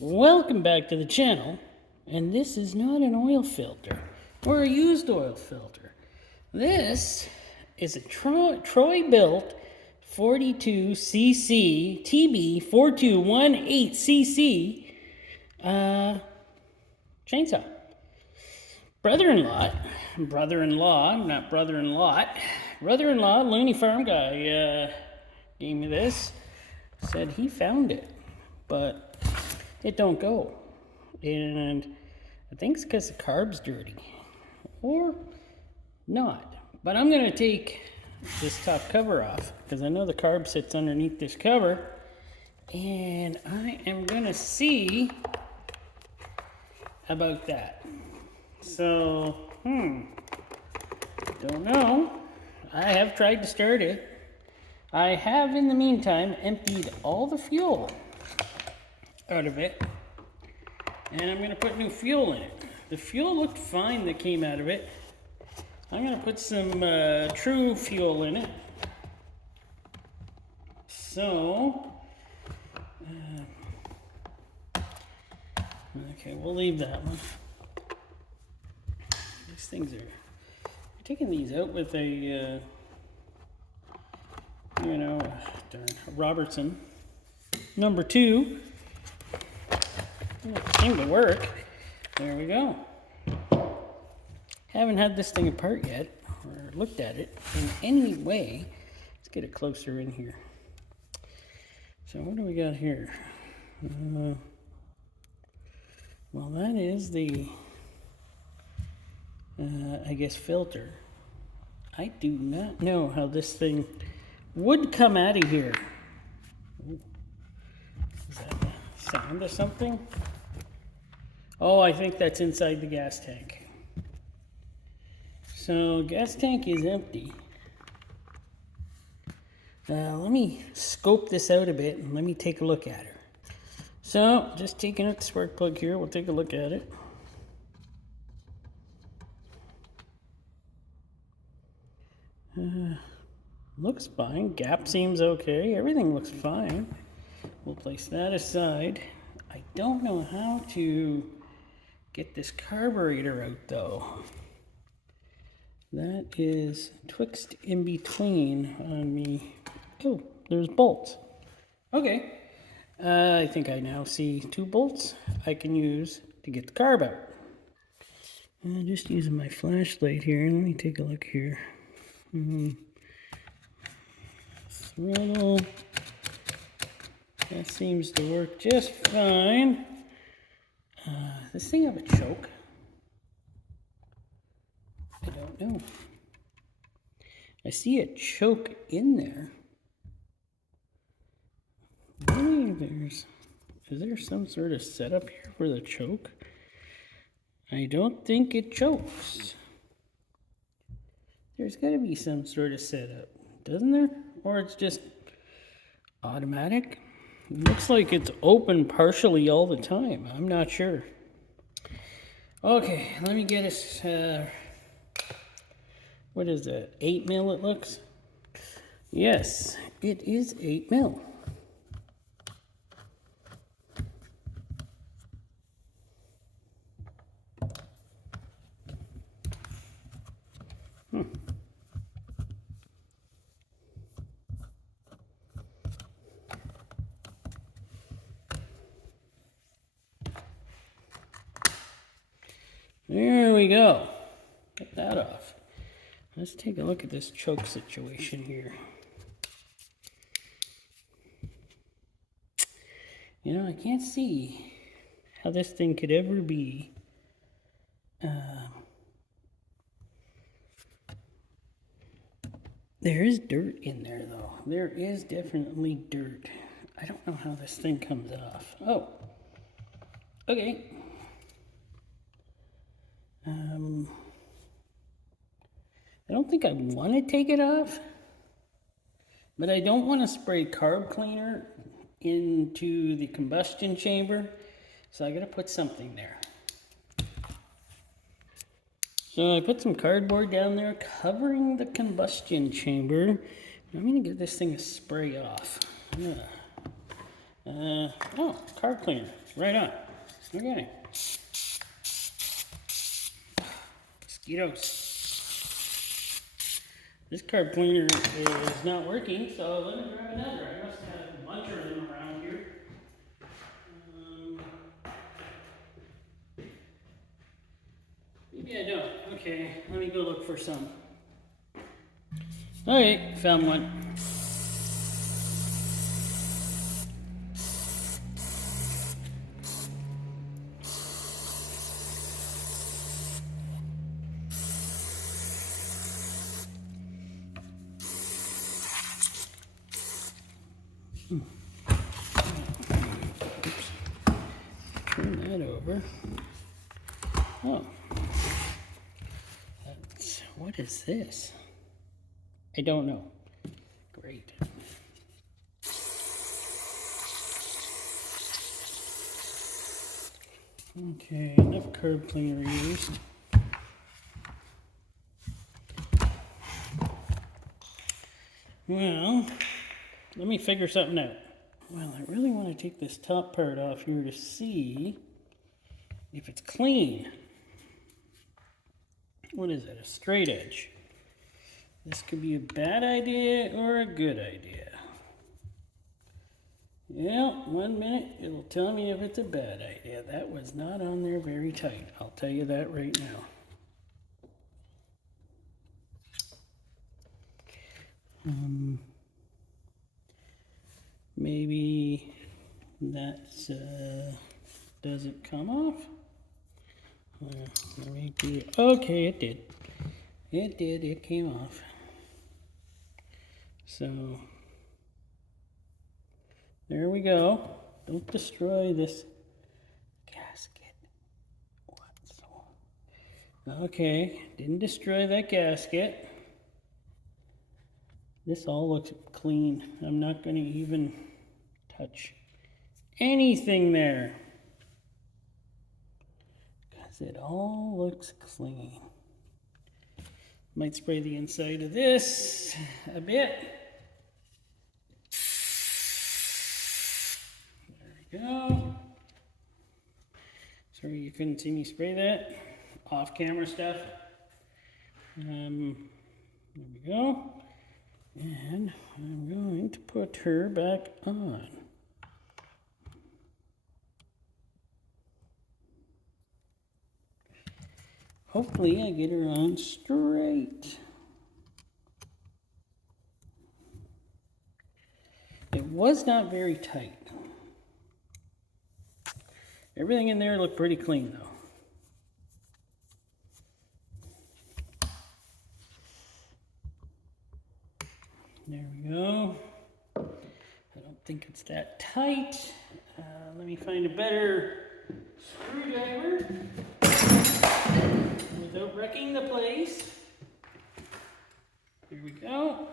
Welcome back to the channel, and this is not an oil filter or a used oil filter. This is a Troy-built 42cc TB4218cc chainsaw. Brother-in-law, Looneyfarmguy gave me this. Said he found it, but it don't go, and I think it's because the carb's dirty, or not. But I'm gonna take this top cover off because I know the carb sits underneath this cover, and I am gonna see about that. So, don't know. I have tried to start it. I have, in the meantime, emptied all the fuel out of it, and I'm going to put new fuel in it. The fuel looked fine that came out of it. I'm going to put some true fuel in it. So, okay, we'll leave that one. These things are, I'm taking these out with a, Robertson number 2. It seemed to work. There we go. Haven't had this thing apart yet, or looked at it in any way. Let's get it closer in here. So what do we got here? Well, that is the, I guess, filter. I do not know how this thing would come out of here. Ooh. Is that a sound or something? Oh, I think that's inside the gas tank. So, gas tank is empty. Let me scope this out a bit and let me take a look at her. So, just taking out the spark plug here, we'll take a look at it. Looks fine. Gap seems okay. Everything looks fine. We'll place that aside. I don't know how to get this carburetor out though. That is twixt in between on me. Oh, there's bolts. Okay. I think I now see 2 bolts I can use to get the carb out. I'm just using my flashlight here. Let me take a look here. Throttle. That seems to work just fine. This thing have a choke? I don't know. I see a choke in there. Maybe is there some sort of setup here for the choke? I don't think it chokes. There's got to be some sort of setup, doesn't there? Or it's just automatic? It looks like it's open partially all the time. I'm not sure. Okay, let me get us, what is that, 8 mil it looks? Yes, it is 8 mil. There we go. Get that off. Let's take a look at this choke situation here. You know, I can't see how this thing could ever be there is dirt in there though. There is definitely dirt. I don't know how this thing comes off. Oh. Okay. I don't think I want to take it off, but I don't want to spray carb cleaner into the combustion chamber, so I got to put something there. So I put some cardboard down there covering the combustion chamber. I'm going to give this thing a spray off. Oh, carb cleaner. right on. Okay. Mosquitoes. This carb cleaner is not working, so let me grab another. I must have a bunch of them around here. Maybe I don't. Okay, let me go look for some. Okay, found one. Oops. Turn that over. Oh. What is this? I don't know. Great. Okay, enough carb cleaner used. Well, let me figure something out. Well, I really want to take this top part off here to see if it's clean. What is it? A straight edge. This could be a bad idea or a good idea. Yeah, 1 minute it'll tell me if it's a bad idea. That was not on there very tight. I'll tell you that right now. Maybe that's doesn't come off. Let me do. Okay, it did. It did. It came off. So there we go. Don't destroy this gasket. What's wrong? Okay, didn't destroy that gasket. This all looks clean. I'm not going to even touch anything there, because it all looks clean. Might spray the inside of this a bit. There we go. Sorry you couldn't see me spray that. Off camera stuff. There we go. And I'm going to put her back on. Hopefully I get her on straight. It was not very tight. Everything in there looked pretty clean though. There we go. I don't think it's that tight. Let me find a better screwdriver without wrecking the place. Here we go.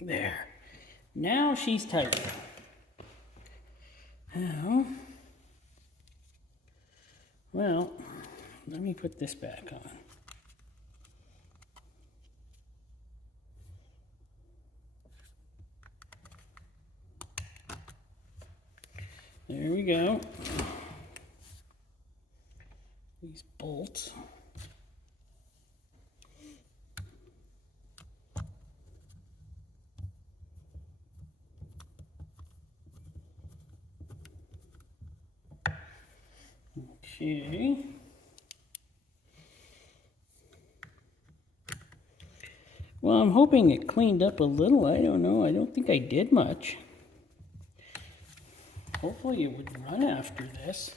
There. Now she's tight. Now, well, let me put this back on. There we go. These bolts. Okay. Well, I'm hoping it cleaned up a little. I don't know. I don't think I did much. Hopefully it would run after this.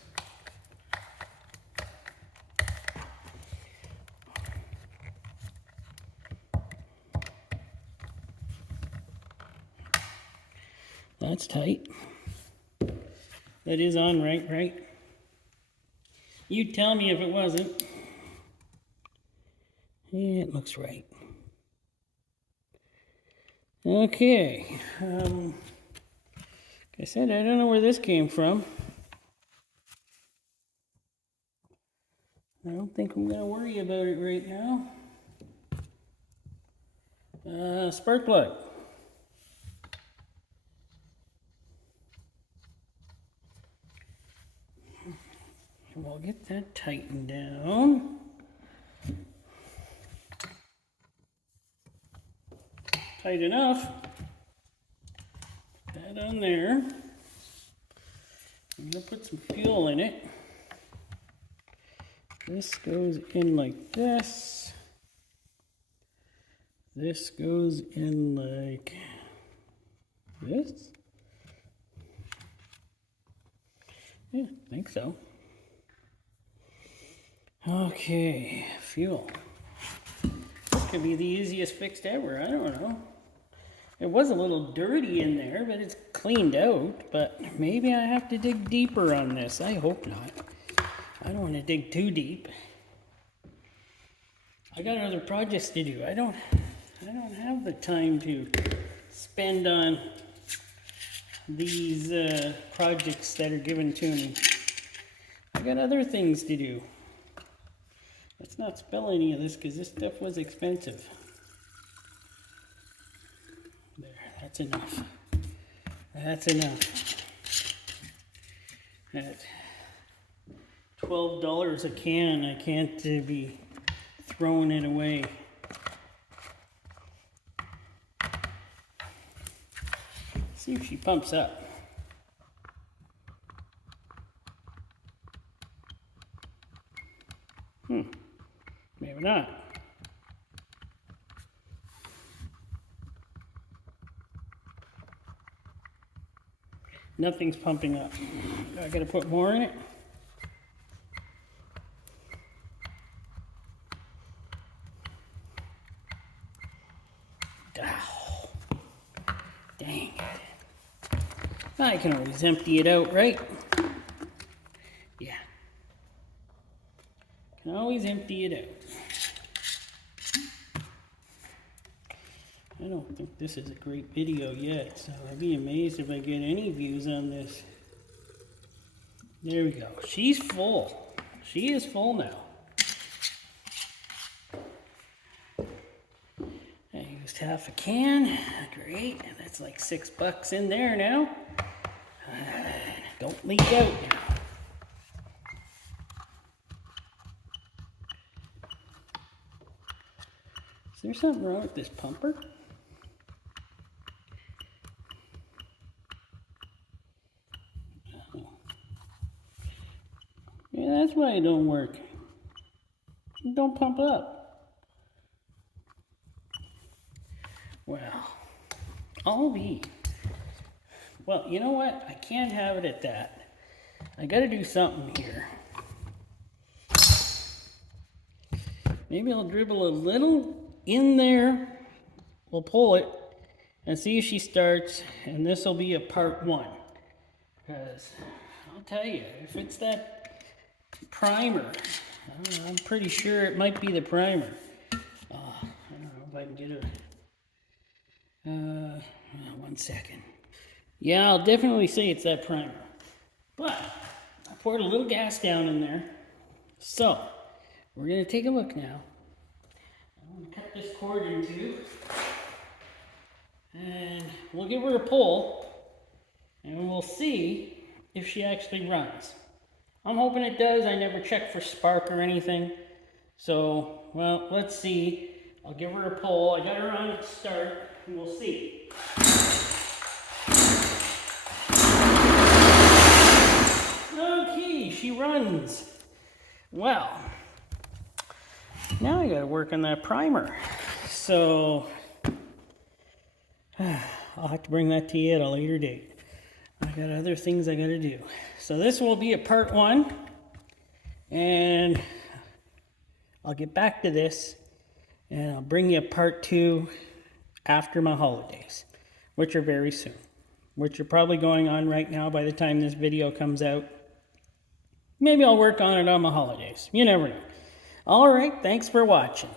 That's tight. That is on right? You tell me if it wasn't. Yeah, it looks right. Okay. Like I said, I don't know where this came from. I don't think I'm going to worry about it right now. Spark plug. we'll get that tightened down. Tight enough. Put that on there. I'm going to put some fuel in it. This goes in like this. This goes in like this. Yeah, I think so. Okay, fuel. This could be the easiest fix ever. I don't know. It was a little dirty in there, but it's cleaned out. But maybe I have to dig deeper on this. I hope not. I don't want to dig too deep. I got other projects to do. I don't have the time to spend on these projects that are given to me. I got other things to do. Let's not spill any of this because this stuff was expensive. There, that's enough. That's enough. At $12 a can, I can't be throwing it away. See if she pumps up. Maybe not. Nothing's pumping up. I gotta put more in it. Oh, dang it. I can always empty it out, right? Yeah. Can always empty it out. I don't think this is a great video yet, so I'd be amazed if I get any views on this. There we go. She's full. She is full now. I used half a can. Great. And that's like $6 in there now. Don't leak out now. Is there something wrong with this pumper? Yeah, that's why it don't work. It don't pump up. Well, I'll be. Well, you know what? I can't have it at that. I gotta do something here. Maybe I'll dribble a little in there. We'll pull it and see if she starts, and this will be a part 1. Because I'll tell you, if it's that primer, I'm pretty sure it might be the primer. I don't know if I can get a 1 second. Yeah, I'll definitely say it's that primer. But I poured a little gas down in there. So we're gonna take a look now. I'm gonna cut this cord in two, and we'll give her a pull, and we'll see if she actually runs. I'm hoping it does. I never checked for spark or anything. So, well, let's see. I'll give her a pull. I got her on at start, and we'll see. Okay, she runs. Well, now I gotta work on that primer. So, I'll have to bring that to you at a later date. I got other things I gotta do. So this will be a part 1, and I'll get back to this, and I'll bring you a part 2 after my holidays, which are very soon, which are probably going on right now by the time this video comes out. Maybe I'll work on it on my holidays. You never know. All right, thanks for watching.